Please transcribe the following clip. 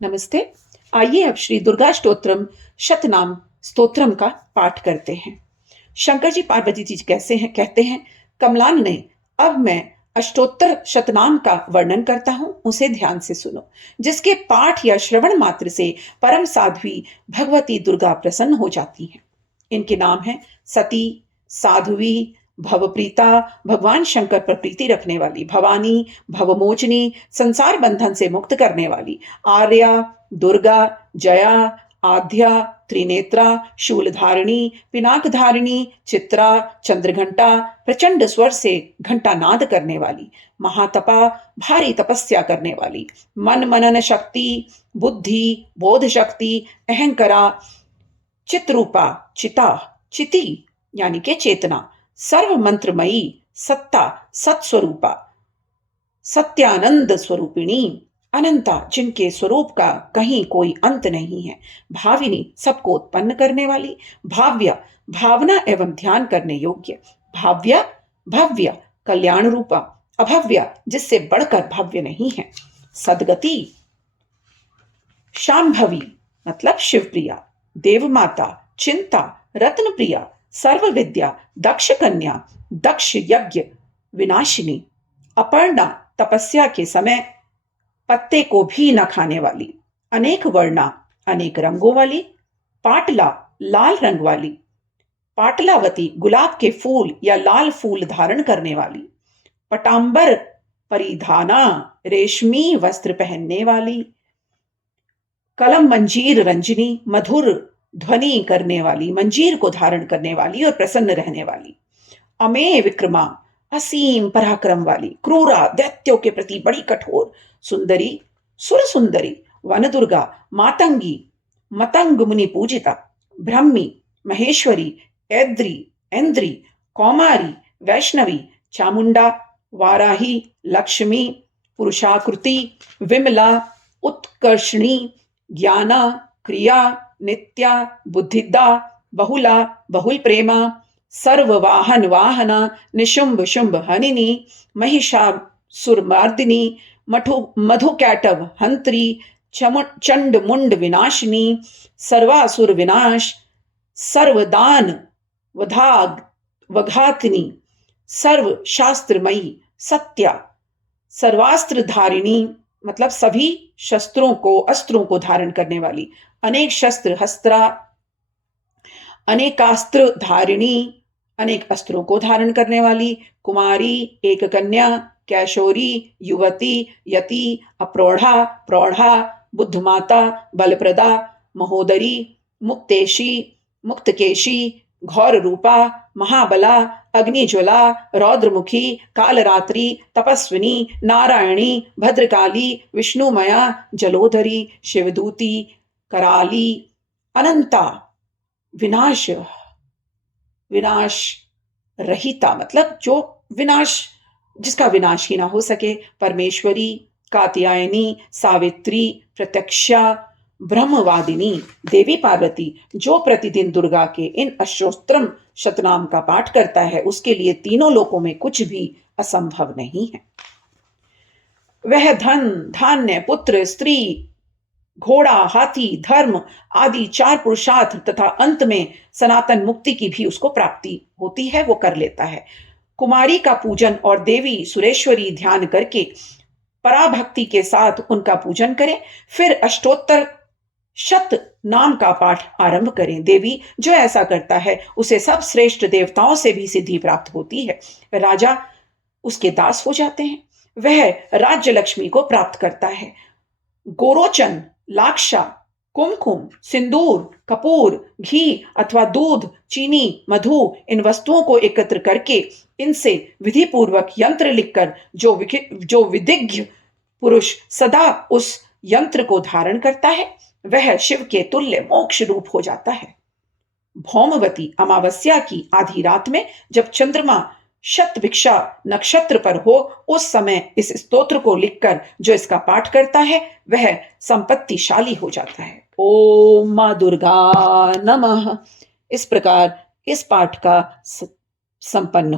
नमस्ते। आइए अब श्री दुर्गा स्तोत्रम शतनाम स्तोत्रम का पाठ करते हैं। शंकर जी पार्वती जी कैसे हैं कहते हैं, कमलान ने अब मैं अष्टोत्तर शतनाम का वर्णन करता हूं, उसे ध्यान से सुनो। जिसके पाठ या श्रवण मात्र से परम साध्वी भगवती दुर्गा प्रसन्न हो जाती हैं। इनके नाम हैं सती, साध्वी, भवप्रीता, भगवान शंकर पर प्रीति रखने वाली, भवानी, भवमोचनी, संसार बंधन से मुक्त करने वाली, आर्या, दुर्गा, जया, आद्या, त्रिनेत्रा, शूलधारिणी, पिनाकधारिणी, चित्रा, चंद्रघंटा, प्रचंड स्वर से घंटा नाद करने वाली, महातपा, भारी तपस्या करने वाली, मन मनन शक्ति, बुद्धि, बोध शक्ति, अहंकरा, चित्रूपा, चिता, चिति यानी के चेतना, सर्व मंत्रमयी, सत्ता, सत्स्वरूपा, सत्यानंद स्वरूपिणी, अनंता जिनके स्वरूप का कहीं कोई अंत नहीं है, भाविनी सबको उत्पन्न करने वाली, भाव्या भावना एवं ध्यान करने योग्य, भाव्या भव्य कल्याण रूपा, अभव्या जिससे बढ़कर भव्य नहीं है, सदगति शांभवी मतलब शिवप्रिया, देवमाता, चिंता, रत्न प्रिया, सर्व विद्या, दक्ष कन्या, दक्ष यज्ञ विनाशिनी, अपर्णा तपस्या के समय पत्ते को भी न खाने वाली, अनेक वर्णा अनेक रंगों वाली, पाटला लाल रंग वाली, पाटलावती गुलाब के फूल या लाल फूल धारण करने वाली, पटांबर परिधाना रेशमी वस्त्र पहनने वाली, कलम मंजीर रंजनी मधुर ध्वनि करने वाली, मंजीर को धारण करने वाली और प्रसन्न रहने वाली, अमेय विक्रमा असीम पराक्रम वाली, क्रूरा दैत्यों के प्रति बड़ी कठोर, सुंदरी सुर सुंदरी, वन दुर्गा, मातंगी मतंग मुनि पूजिता, ब्रह्मी महेश्वरी, ऐद्री ऐन्द्री, कौमारी, वैष्णवी, चामुंडा, वाराही, लक्ष्मी, पुरुषाकृति, विमला, उत्कर्षणी, ज्ञाना, क्रिया, नित्या, बुद्धिदा, बहुला, बहुल प्रेमा, सर्ववाहन वाहना, निशुंभ शुंभ हनिनी, महिषासुरमर्दिनी, मधुकैटभ हंत्री, चंड मुंड विनाशिनी, सर्वासुर विनाश, सर्वदान वघातिनी, सर्व शास्त्रमयी, सत्या, सर्वास्त्र धारिणी मतलब सभी अस्त्रों को धारण करने वाली, अनेक शस्त्र हस्त्रा, अनेकास्त्र धारिणी अनेक अस्त्रों को धारण करने वाली, कुमारी, एक कन्या, कैशोरी, युवती, यति, अप्रौढ़ा, प्रौढ़ा, बुद्धमाता, बलप्रदा, महोदरी, मुक्तेशी, मुक्तकेशी, घौर रूपा, महाबला, अग्निज्वला, रौद्रमुखी, कालरात्रि, तपस्विनी, नारायणी, भद्रकाली, विष्णुमया, जलोधरी, शिवदूती, कराली, अनंता, विनाश विनाश रहिता मतलब जो विनाश जिसका विनाश ही ना हो सके, परमेश्वरी, कात्यायनी, सावित्री, प्रत्यक्षा, ब्रह्मवादिनी, देवी पार्वती जो प्रतिदिन दुर्गा के इन अष्टोत्तरम शतनाम का पाठ करता है उसके लिए तीनों लोकों में कुछ भी असंभव नहीं है। वह धन, धान्य, पुत्र, स्त्री, घोड़ा, हाथी, धर्म आदि चार पुरुषार्थ तथा अंत में सनातन मुक्ति की भी उसको प्राप्ति होती है, वो कर लेता है। कुमारी का पूजन और देवी सुरेश्वरी ध्यान करके पराभक्ति के साथ उनका पूजन करें, फिर अष्टोत्तर शत नाम का पाठ आरंभ करें। देवी जो ऐसा करता है उसे सब श्रेष्ठ देवताओं से भी सिद्धि प्राप्त होती है, राजा उसके दास हो जाते हैं, वह राज्य लक्ष्मी को प्राप्त करता है। गोरोचन, लाक्षा, कुमकुम, सिंदूर, कपूर, घी अथवा दूध, चीनी, मधु इन वस्तुओं को एकत्र करके इनसे विधि पूर्वक यंत्र लिखकर जो विधिज्ञ पुरुष सदा उस यंत्र को धारण करता है वह शिव के तुल्य मोक्ष रूप हो जाता है। भौमवती अमावस्या की आधी रात में जब चंद्रमा शतभिक्षा नक्षत्र पर हो उस समय इस स्तोत्र को लिखकर जो इसका पाठ करता है वह संपत्तिशाली हो जाता है। ओम मां दुर्गा नमः। इस प्रकार इस पाठ का संपन्न